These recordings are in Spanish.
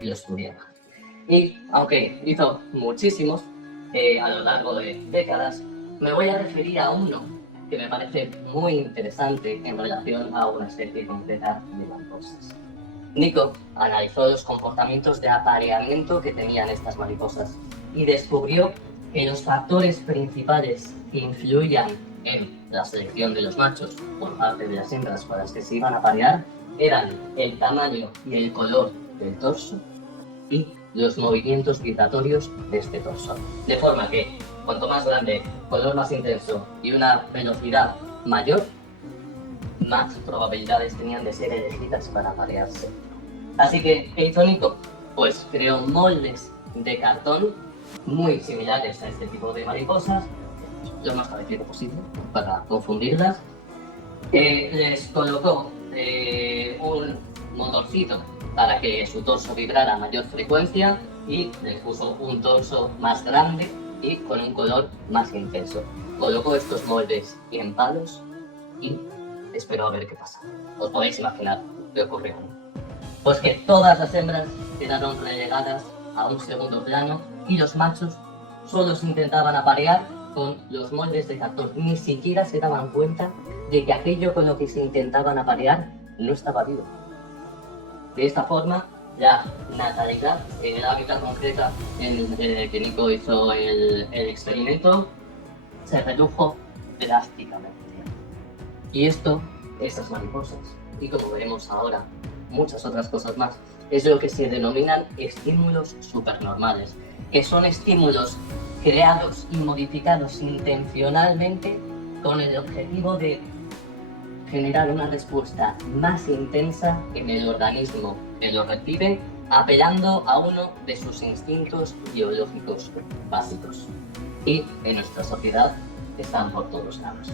y lo estudiaba. Y aunque hizo muchísimos a lo largo de décadas, me voy a referir a uno que me parece muy interesante en relación a una especie concreta de mariposas. Nico analizó los comportamientos de apareamiento que tenían estas mariposas y descubrió que los factores principales que influían en la selección de los machos por parte de las hembras con las que se iban a aparear eran el tamaño y el color del torso y los movimientos vibratorios de este torso. De forma que cuanto más grande, color más intenso y una velocidad mayor, más probabilidades tenían de ser elegidas para aparearse. Así que, ¿qué hizo Nico? Pues creó moldes de cartón muy similares a este tipo de mariposas, lo más parecido posible, para confundirlas. Les colocó un motorcito para que su torso vibrara a mayor frecuencia y les puso un torso más grande y con un color más intenso. Colocó estos moldes en palos y esperó a ver qué pasa. Os podéis imaginar qué ocurrió. Pues que todas las hembras quedaron relegadas a un segundo plano y los machos solo se intentaban aparear con los moldes de cartón. Ni siquiera se daban cuenta de que aquello con lo que se intentaban aparear no estaba vivo. De esta forma, la natalidad en el hábitat concreto en el que Nico hizo el experimento se redujo drásticamente. Y esto, estas mariposas, y como veremos ahora, muchas otras cosas más, es lo que se denominan estímulos supernormales, que son estímulos creados y modificados intencionalmente con el objetivo de generar una respuesta más intensa en el organismo que lo recibe, apelando a uno de sus instintos biológicos básicos. Y en nuestra sociedad están por todos lados.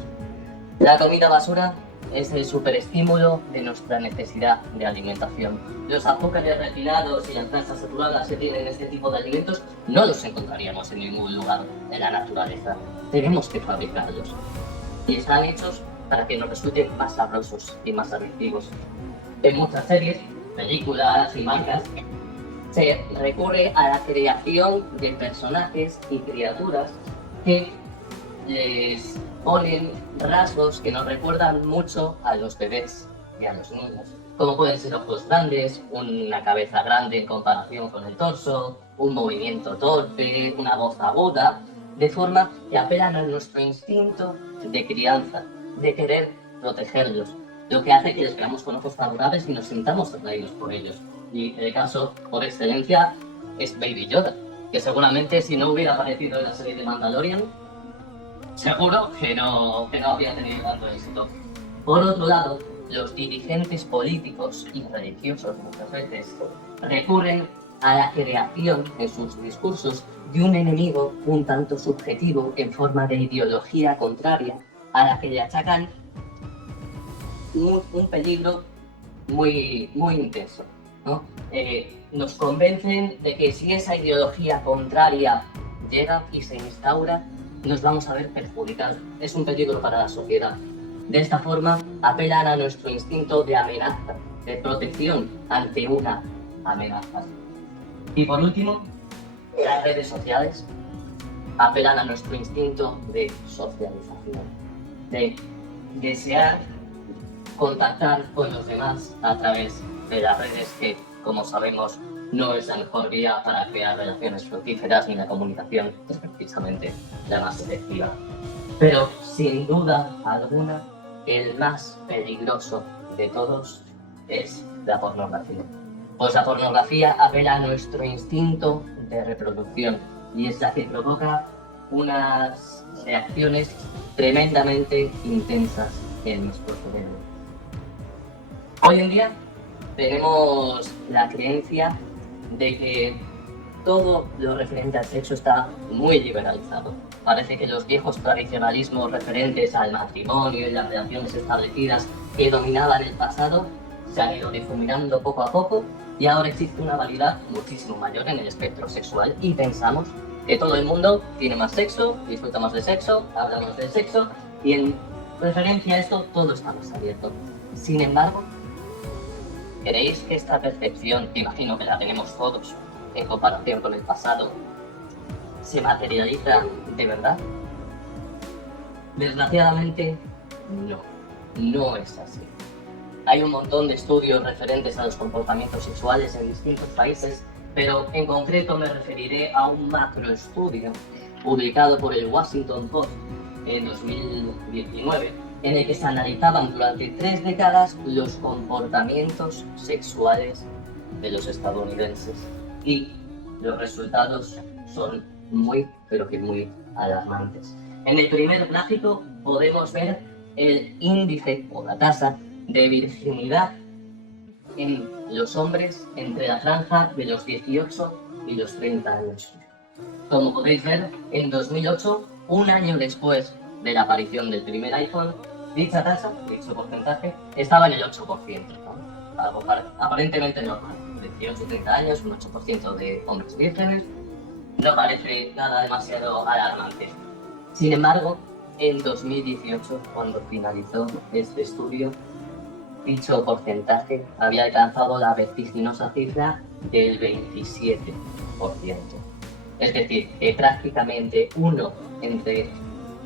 La comida basura es el superestímulo de nuestra necesidad de alimentación. Los azúcares refinados y las grasas saturadas que tienen este tipo de alimentos no los encontraríamos en ningún lugar de la naturaleza. Tenemos que fabricarlos. Y están hechos para que nos resulten más sabrosos y más adictivos. En muchas series, películas y mangas se recurre a la creación de personajes y criaturas que les ponen rasgos que nos recuerdan mucho a los bebés y a los niños, como pueden ser ojos grandes, una cabeza grande en comparación con el torso, un movimiento torpe, una voz aguda, de forma que apelan a nuestro instinto de crianza, de querer protegerlos, lo que hace que les veamos con ojos favorables y nos sintamos atraídos por ellos. Y el caso por excelencia es Baby Yoda, que seguramente si no hubiera aparecido en la serie de Mandalorian, seguro que no habría tenido tanto éxito. Por otro lado, los dirigentes políticos y religiosos muchas veces recurren a la creación en sus discursos de un enemigo un tanto subjetivo en forma de ideología contraria a la que le achacan un peligro muy intenso, ¿no? Nos convencen de que si esa ideología contraria llega y se instaura, nos vamos a ver perjudicados. Es un peligro para la sociedad. De esta forma, apelan a nuestro instinto de amenaza, de protección ante una amenaza. Y por último, las redes sociales apelan a nuestro instinto de socialización, de desear contactar con los demás a través de las redes que, como sabemos, no es la mejor vía para crear relaciones fructíferas ni la comunicación es precisamente la más efectiva. Pero, sin duda alguna, el más peligroso de todos es la pornografía. Pues la pornografía apela a nuestro instinto de reproducción y es la que provoca unas reacciones tremendamente intensas en nuestro cerebro. Hoy en día tenemos la creencia de que todo lo referente al sexo está muy liberalizado. Parece que los viejos tradicionalismos referentes al matrimonio y las relaciones establecidas que dominaban el pasado se han ido difuminando poco a poco y ahora existe una variedad muchísimo mayor en el espectro sexual y pensamos que todo el mundo tiene más sexo, disfruta más de sexo, habla más del sexo y en referencia a esto todo está más abierto. Sin embargo, ¿Creéis que esta percepción, que imagino que la tenemos todos en comparación con el pasado, se materializa de verdad? Desgraciadamente, no es así. Hay un montón de estudios referentes a los comportamientos sexuales en distintos países, pero en concreto me referiré a un macroestudio publicado por el Washington Post en 2019, en el que se analizaban durante 3 décadas los comportamientos sexuales de los estadounidenses. Y los resultados son muy, pero que muy alarmantes. En el primer gráfico podemos ver el índice o la tasa de virginidad en los hombres entre la franja de los 18 y los 30 años. Como podéis ver, en 2008, un año después de la aparición del primer iPhone, dicha tasa, dicho porcentaje, estaba en el 8%, ¿no? Algo aparentemente normal. 18-30 años, un 8% de hombres vírgenes, no parece nada demasiado alarmante. Sin embargo, en 2018, cuando finalizó este estudio, dicho porcentaje había alcanzado la vertiginosa cifra del 27%. Es decir, que prácticamente 1 entre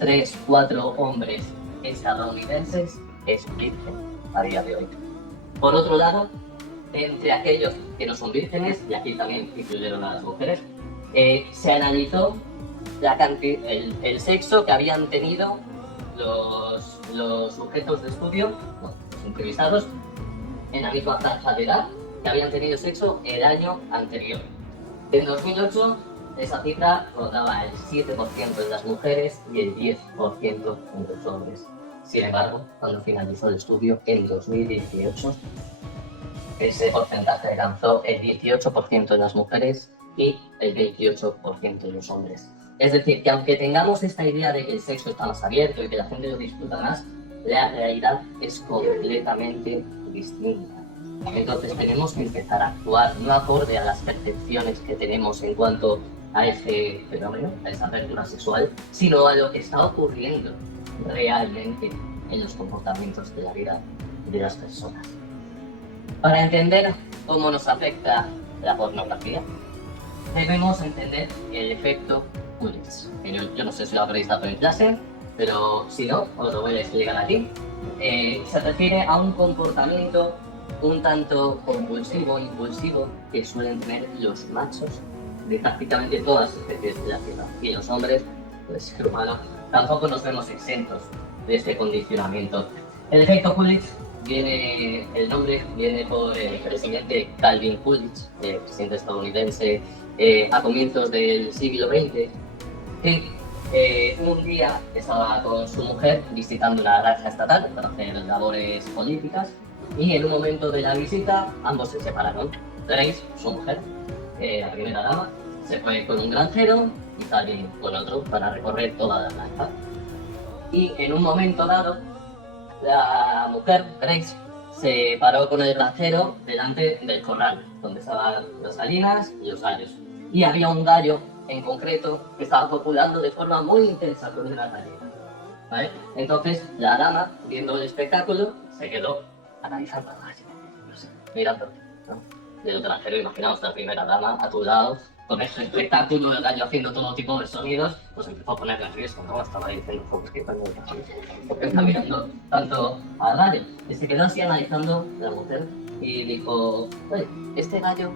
3-4 hombres estadounidenses es virgen a día de hoy. Por otro lado, entre aquellos que no son vírgenes, y aquí también incluyeron a las mujeres, se analizó el sexo que habían tenido los sujetos de estudio, los entrevistados, en la misma franja de edad, que habían tenido sexo el año anterior. En 2008, esa cifra rondaba el 7% en las mujeres y el 10% en los hombres. Sin embargo, cuando finalizó el estudio en 2018, ese porcentaje alcanzó el 18% en las mujeres y el 28% en los hombres. Es decir, que aunque tengamos esta idea de que el sexo está más abierto y que la gente lo disfruta más, la realidad es completamente distinta. Entonces tenemos que empezar a actuar no acorde a las percepciones que tenemos en cuanto a ese fenómeno, a esa apertura sexual, sino a lo que está ocurriendo realmente en los comportamientos de la vida de las personas. Para entender cómo nos afecta la pornografía, debemos entender el efecto Coolidge. Yo no sé si lo habréis dado en clase, pero si no, os lo voy a explicar aquí. Se refiere a un comportamiento un tanto compulsivo, impulsivo, que suelen tener los machos de prácticamente todas las especies de la Tierra. Y los hombres, el ser humano, tampoco nos vemos exentos de este condicionamiento. El efecto Coolidge el nombre viene por el presidente Calvin Coolidge, presidente estadounidense a comienzos del siglo XX, que un día estaba con su mujer visitando una granja estatal para hacer labores políticas y en un momento de la visita ambos se separaron. Grace, su mujer, la primera dama, se fue con un granjero y Calvin con otro para recorrer toda la granja. Y en un momento dado, la mujer, Grace, se paró con el granjero delante del corral, donde estaban las gallinas y los gallos. Y había un gallo en concreto que estaba copulando de forma muy intensa con una gallina, ¿vale? Entonces la dama, viendo el espectáculo, se quedó analizando al gallo, no sé, mirando, ¿no? Del granjero, imaginaos la primera dama a tu lado, con este espectáculo, el gallo haciendo todo tipo de sonidos, pues empezó a poner nervioso, ¿no? Estaba diciendo, pues qué coño, porque está mirando tanto al gallo. Y se quedó así analizando la mujer y dijo, oye, ¿este gallo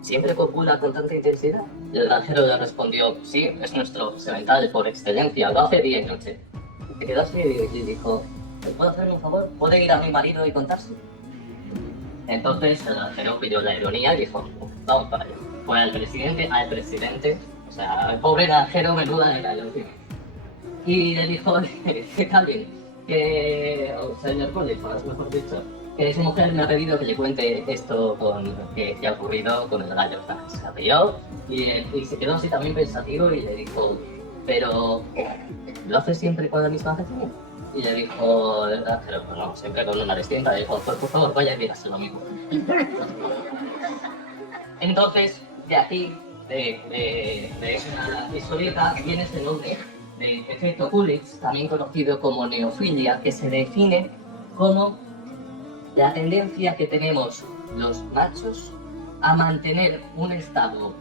siempre copula con tanta intensidad? Y el granjero le respondió, sí, es nuestro semental por excelencia, lo hace día y noche. Y se quedó así y dijo, ¿me puedo hacer un favor? ¿Puede ir a mi marido y contarse? Entonces el granjero pidió la ironía y dijo, vamos para allá. Fue al presidente, o sea, el pobre granjero menuda era el último. Y le dijo, Calvin, o señor Coolidge, mejor dicho, que su mujer me ha pedido que le cuente esto que ha ocurrido con el gallo. Se rió y se quedó así también pensativo y le dijo, pero ¿lo hace siempre con la misma frecuencia? Y le dijo el granjero, no, siempre con una distinta. Le dijo, pues por favor, vaya y dígase lo mismo. Entonces, de aquí, de esa historieta, viene ese nombre de efecto Coolidge, también conocido como neofilia, que se define como la tendencia que tenemos los machos a mantener un estado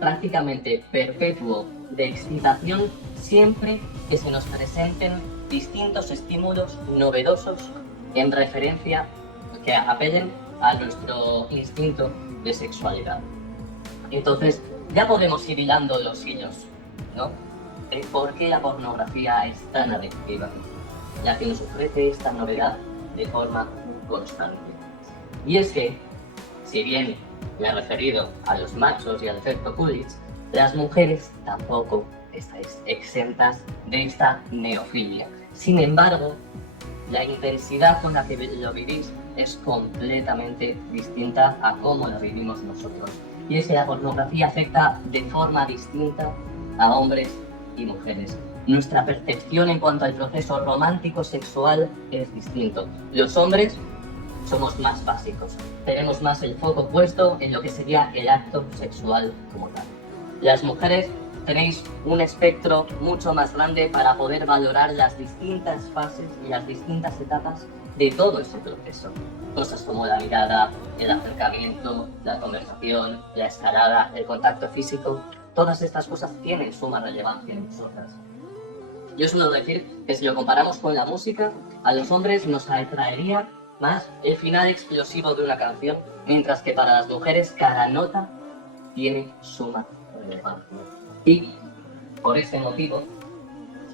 prácticamente perpetuo de excitación siempre que se nos presenten distintos estímulos novedosos en referencia que apelen a nuestro instinto de sexualidad. Entonces, ya podemos ir hilando los hilos, ¿no? De por qué la pornografía es tan adictiva, ya que nos ofrece esta novedad de forma constante. Y es que, si bien me he referido a los machos y al efecto Coolidge, las mujeres tampoco estáis exentas de esta neofilia. Sin embargo, la intensidad con la que lo vivís es completamente distinta a cómo la vivimos nosotros. Y es que la pornografía afecta de forma distinta a hombres y mujeres. Nuestra percepción en cuanto al proceso romántico sexual es distinto. Los hombres somos más básicos, tenemos más el foco puesto en lo que sería el acto sexual como tal. Las mujeres tenéis un espectro mucho más grande para poder valorar las distintas fases y las distintas etapas de todo ese proceso. Cosas como la mirada, el acercamiento, la conversación, la escalada, el contacto físico, todas estas cosas tienen suma relevancia en nosotras. Yo suelo decir que si lo comparamos con la música, a los hombres nos atraería más el final explosivo de una canción, mientras que para las mujeres cada nota tiene suma relevancia. Y por este motivo,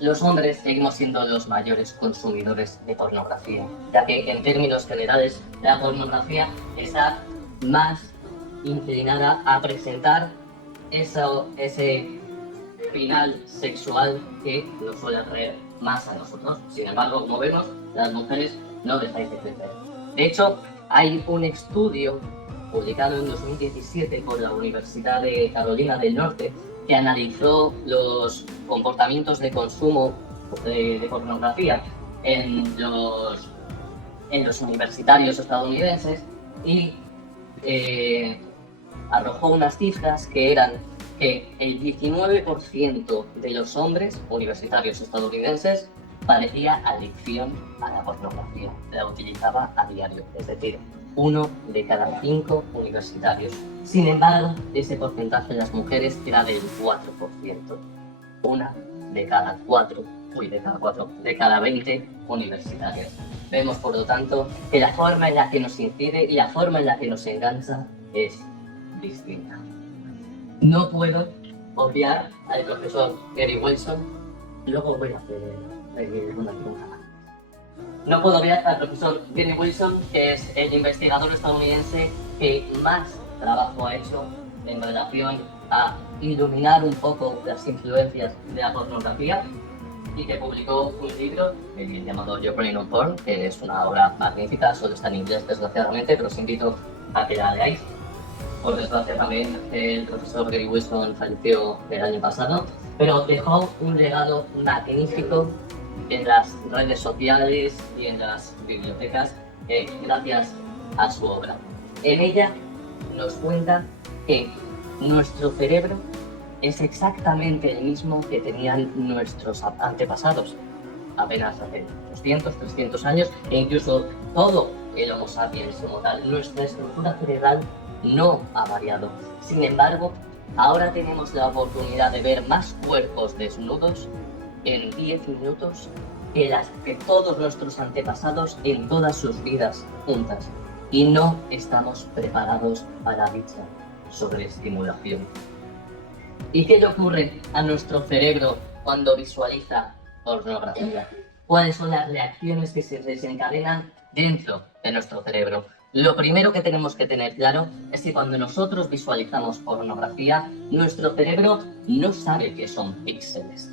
los hombres seguimos siendo los mayores consumidores de pornografía, ya que en términos generales la pornografía está más inclinada a presentar ese final sexual que nos suele atraer más a nosotros. Sin embargo, como vemos, las mujeres no dejáis de crecer. De hecho, hay un estudio publicado en 2017 por la Universidad de Carolina del Norte que analizó los comportamientos de consumo de pornografía en los universitarios estadounidenses y arrojó unas cifras que eran que el 19% de los hombres universitarios estadounidenses padecía adicción a la pornografía, la utilizaba a diario, es decir, 1 de cada 5 universitarios. Sin embargo, ese porcentaje de las mujeres era del 4%, 1 de cada 20 universitarias. Vemos, por lo tanto, que la forma en la que nos incide y la forma en la que nos engancha es distinta. No puedo obviar al profesor Gary Wilson, luego voy a hacer una pregunta. No puedo obviar al profesor Gary Wilson, que es el investigador estadounidense que más trabajo ha hecho en relación a iluminar un poco las influencias de la pornografía y que publicó un libro llamado Your Brain on Porn, que es una obra magnífica, solo está en inglés desgraciadamente, pero os invito a que la leáis. Por desgracia también el profesor Gary Wilson falleció el año pasado, pero dejó un legado magnífico en las redes sociales y en las bibliotecas gracias a su obra. En ella nos cuenta que nuestro cerebro es exactamente el mismo que tenían nuestros antepasados, apenas hace 200, 300 años, e incluso todo el Homo sapiens como tal. Nuestra estructura cerebral no ha variado. Sin embargo, ahora tenemos la oportunidad de ver más cuerpos desnudos en 10 minutos que todos nuestros antepasados en todas sus vidas juntas. Y no estamos preparados para dicha sobreestimulación. ¿Y qué le ocurre a nuestro cerebro cuando visualiza pornografía? ¿Cuáles son las reacciones que se desencadenan dentro de nuestro cerebro? Lo primero que tenemos que tener claro es que cuando nosotros visualizamos pornografía, nuestro cerebro no sabe qué son píxeles.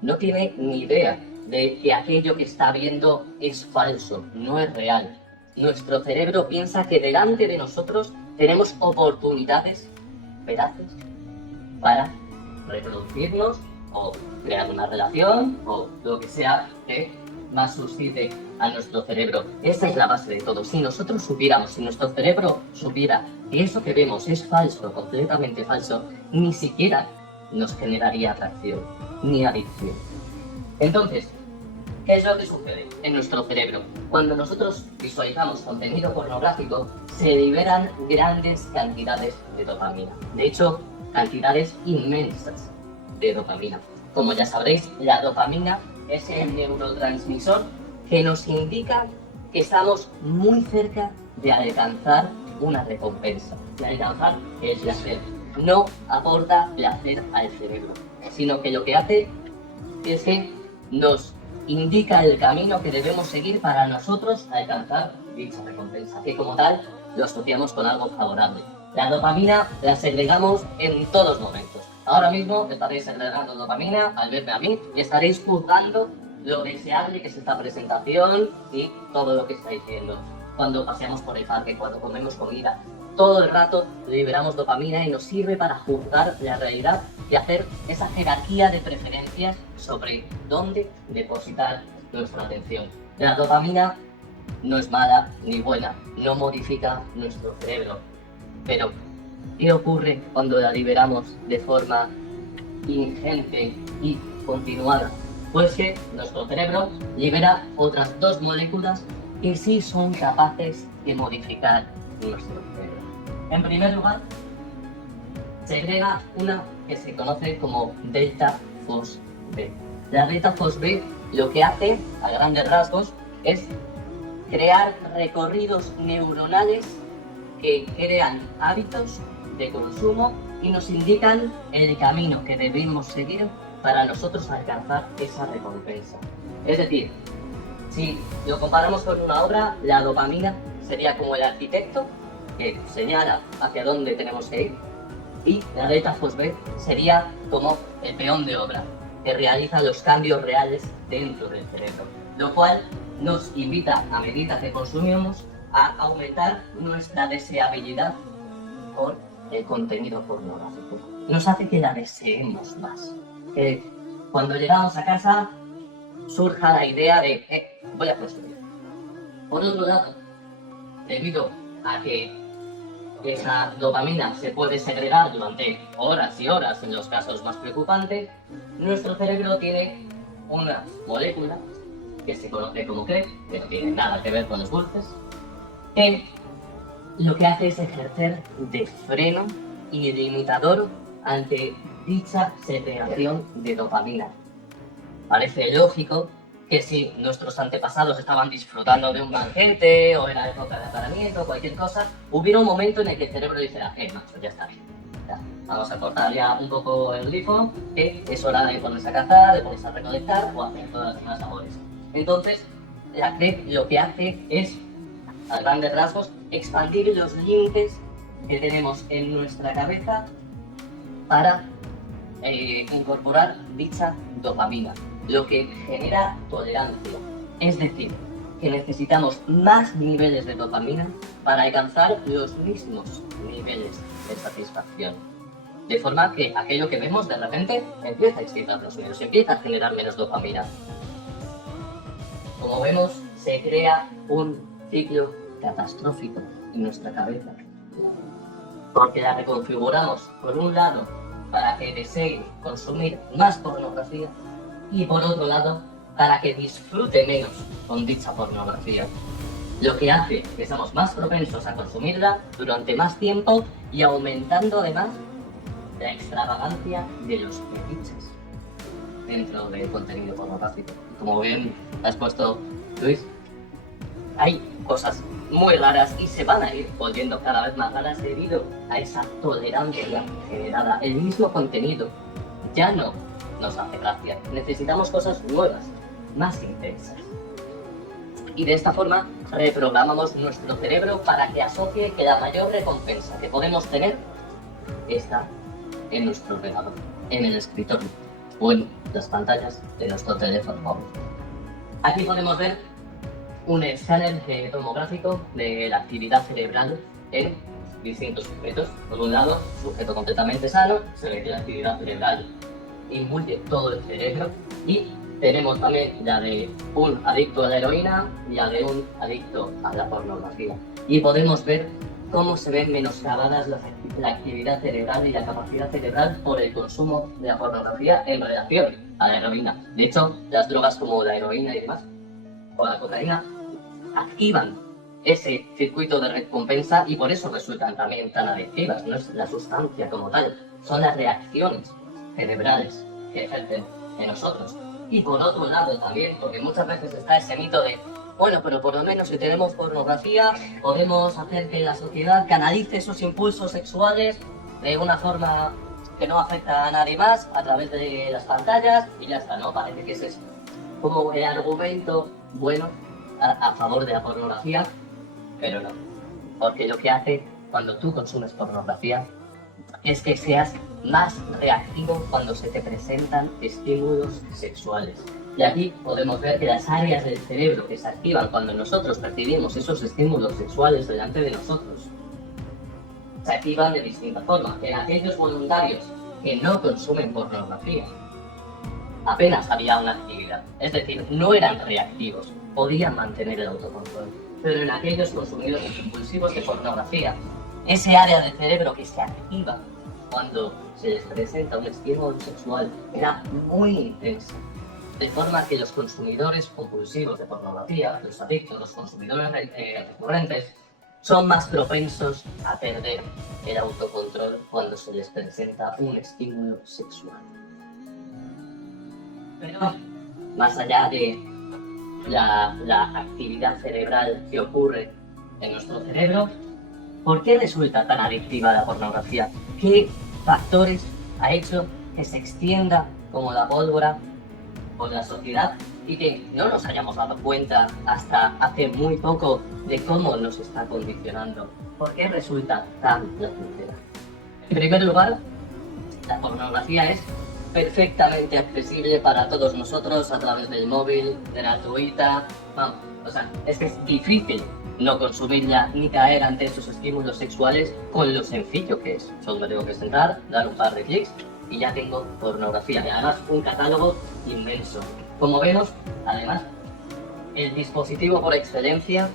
No tiene ni idea de que aquello que está viendo es falso, no es real. Nuestro cerebro piensa que delante de nosotros tenemos oportunidades veraces para reproducirnos o crear una relación o lo que sea que más suscite a nuestro cerebro. Esa es la base de todo. Si nosotros supiéramos, si nuestro cerebro supiera que eso que vemos es falso, completamente falso, ni siquiera nos generaría atracción ni adicción. Entonces, ¿Qué es lo que sucede en nuestro cerebro? Cuando nosotros visualizamos contenido pornográfico, se liberan grandes cantidades de dopamina. De hecho, cantidades inmensas de dopamina. Como ya sabréis, la dopamina es el neurotransmisor que nos indica que estamos muy cerca de alcanzar una recompensa, de alcanzar el placer. No aporta placer al cerebro, sino que lo que hace es que nos indica el camino que debemos seguir para nosotros alcanzar dicha recompensa, que como tal lo asociamos con algo favorable. La dopamina la segregamos en todos momentos. Ahora mismo estaréis segregando dopamina al verme a mí y estaréis juzgando lo deseable que es esta presentación y todo lo que estáis viendo. Cuando paseamos por el parque, cuando comemos comida, todo el rato liberamos dopamina y nos sirve para juzgar la realidad y hacer esa jerarquía de preferencias sobre dónde depositar nuestra atención. La dopamina no es mala ni buena, no modifica nuestro cerebro. Pero, ¿qué ocurre cuando la liberamos de forma ingente y continuada? Pues que nuestro cerebro libera otras dos moléculas que sí son capaces de modificar nuestro cerebro. En primer lugar, segrega una que se conoce como delta FOSB. La delta FOSB lo que hace, a grandes rasgos, es crear recorridos neuronales que crean hábitos de consumo y nos indican el camino que debemos seguir para nosotros alcanzar esa recompensa. Es decir, si lo comparamos con una obra, la dopamina sería como el arquitecto que señala hacia dónde tenemos que ir, y la delta FOSB sería como el peón de obra que realiza los cambios reales dentro del cerebro, lo cual nos invita, a medida que consumimos, a aumentar nuestra deseabilidad por el contenido pornográfico. Nos hace que la deseemos más. Que cuando llegamos a casa surja la idea de voy a consumir. Por otro lado, debido a que esa dopamina se puede segregar durante horas y horas en los casos más preocupantes, nuestro cerebro tiene una molécula que se conoce como CRE, que no tiene nada que ver con los dulces, que lo que hace es ejercer de freno y limitador ante dicha segregación de dopamina. Parece lógico que si nuestros antepasados estaban disfrutando de un banquete o era época de aparamiento o cualquier cosa, hubiera un momento en el que el cerebro dijera, macho, ya está bien. Ya, vamos a cortar ya un poco el grifo, que es hora de ponerse a cazar, de ponerse a recolectar o hacer todas las demás labores. Entonces, la CRE lo que hace es, a grandes rasgos, expandir los límites que tenemos en nuestra cabeza para incorporar dicha dopamina, lo que genera tolerancia. Es decir, que necesitamos más niveles de dopamina para alcanzar los mismos niveles de satisfacción. De forma que aquello que vemos de repente empieza a excitarnos menos, empieza a generar menos dopamina. Como vemos, se crea un ciclo catastrófico en nuestra cabeza, porque la reconfiguramos por un lado para que desee consumir más pornografía y por otro lado para que disfrute menos con dicha pornografía, lo que hace que seamos más propensos a consumirla durante más tiempo y aumentando además la extravagancia de los fetiches dentro del contenido pornográfico. Como bien has puesto, Luis, hay cosas muy raras y se van a ir volviendo cada vez más raras debido a esa tolerancia generada. El mismo contenido ya no nos hace gracia. Necesitamos cosas nuevas, más intensas. Y de esta forma reprogramamos nuestro cerebro para que asocie que la mayor recompensa que podemos tener está en nuestro ordenador, en el escritorio o en las pantallas de nuestro teléfono móvil. Aquí podemos ver un escáner tomográfico de la actividad cerebral en distintos sujetos. Por un lado, sujeto completamente sano, se ve que la actividad cerebral imbuye todo el cerebro, y tenemos también la de un adicto a la heroína y la de un adicto a la pornografía. Y podemos ver cómo se ven menoscabadas la actividad cerebral y la capacidad cerebral por el consumo de la pornografía en relación a la heroína. De hecho, las drogas como la heroína y demás, o la cocaína, activan ese circuito de recompensa y por eso resultan también tan adictivas. No es la sustancia como tal, son las reacciones cerebrales que ejercen en nosotros. Y por otro lado también, porque muchas veces está ese mito de, bueno, pero por lo menos si tenemos pornografía, podemos hacer que la sociedad canalice esos impulsos sexuales de una forma que no afecta a nadie más, a través de las pantallas, y ya está, ¿no? Parece que ese es como el argumento bueno a favor de la pornografía, pero no. Porque lo que hace cuando tú consumes pornografía es que seas más reactivo cuando se te presentan estímulos sexuales. Y aquí podemos ver que las áreas del cerebro que se activan cuando nosotros percibimos esos estímulos sexuales delante de nosotros se activan de distinta forma. En aquellos voluntarios que no consumen pornografía, apenas había una actividad. Es decir, no eran reactivos, podían mantener el autocontrol. Pero en aquellos consumidores impulsivos de pornografía, ese área del cerebro que se activa cuando se les presenta un estímulo sexual era muy intensa. De forma que los consumidores compulsivos de pornografía, los adictos, los consumidores recurrentes, son más propensos a perder el autocontrol cuando se les presenta un estímulo sexual. Pero, más allá de la actividad cerebral que ocurre en nuestro cerebro, ¿por qué resulta tan adictiva la pornografía? ¿Qué factores ha hecho que se extienda como la pólvora por la sociedad y que no nos hayamos dado cuenta hasta hace muy poco de cómo nos está condicionando? ¿Por qué resulta tan placentera? En primer lugar, la pornografía es perfectamente accesible para todos nosotros a través del móvil, gratuita. Vamos, o sea, es que es difícil no consumirla ni caer ante esos estímulos sexuales con lo sencillo que es. Solo me tengo que sentar, dar un par de clics y ya tengo pornografía. Y además un catálogo inmenso. Como vemos, además, el dispositivo por excelencia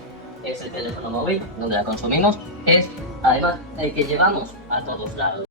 es el teléfono móvil, donde la consumimos, es además el que llevamos a todos lados.